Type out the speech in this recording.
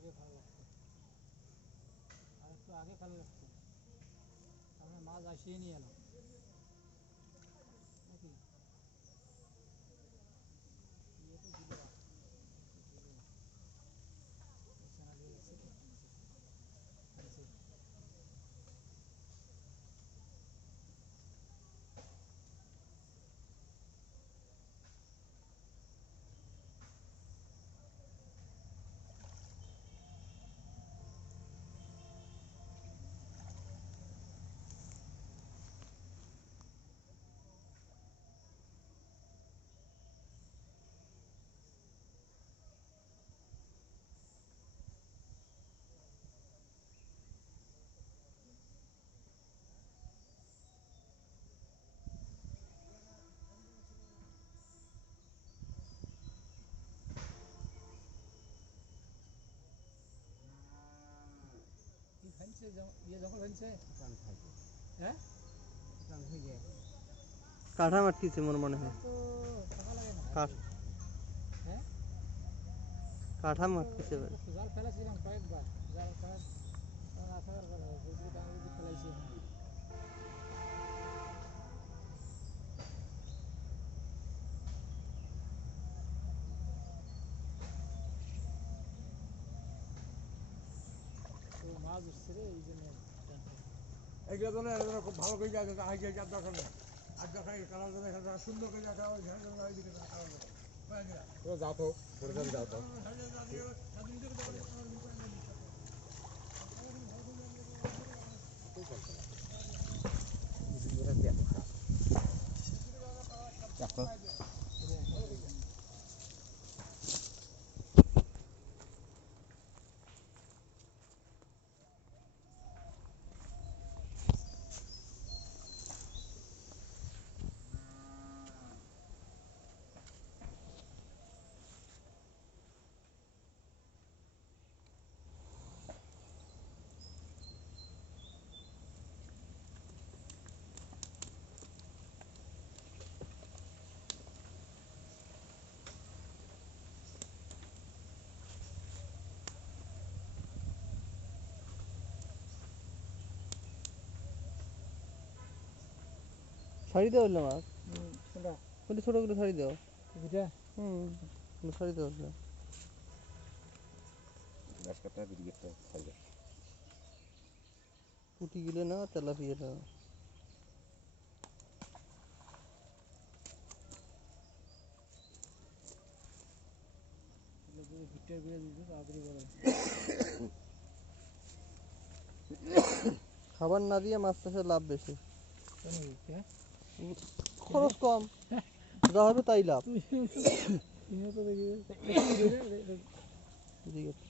আগে ফেলা লাগতো, আর একটু আগে ফেলা লাগতো, তাহলে মাছ আসিয়ে নিয়ে এলাম নাকি ইয়ে তো দিল বিছানা দিয়ে গেছে ফেলছে ইয়ে যখন ফেলছে হ্যাঁ কাঠা মারতেছে মনে হয়, তো থাকা লাগে না হ্যাঁ কাঠা মারতেছে জাল ফেলেছিলাম কয়েকবার, জাল ফেলা না থাকার কথা যদি আমি যদি ফেলাইছি তো মাছ উঠছে রে এই জন্য এইগুলো তো না খুব ভালো করে যায় আগে যার দরকার নেই আর দরকার কালার জন্য সুন্দর করে যাওয়া ওই দিকে যাও তো পরে যাবে যাও তো ছাড়ি দেওয়া হলো মাছ, কোনটা কিন্তু ছোটগুলো ছাড়ি দাও, এটা ছাড়ি দেওয়া হলো পুঁটি গিলে না তেলাপিয়াটা ভিতরে বেড়ে দিতে তাড়াতাড়ি বড় খাবার না দিয়ে মাছ চাষে লাভ বেশি, হ্যাঁ খরচ কম, যা হবে তাই লাভ। তুমি তো দেখি ঠিক আছে।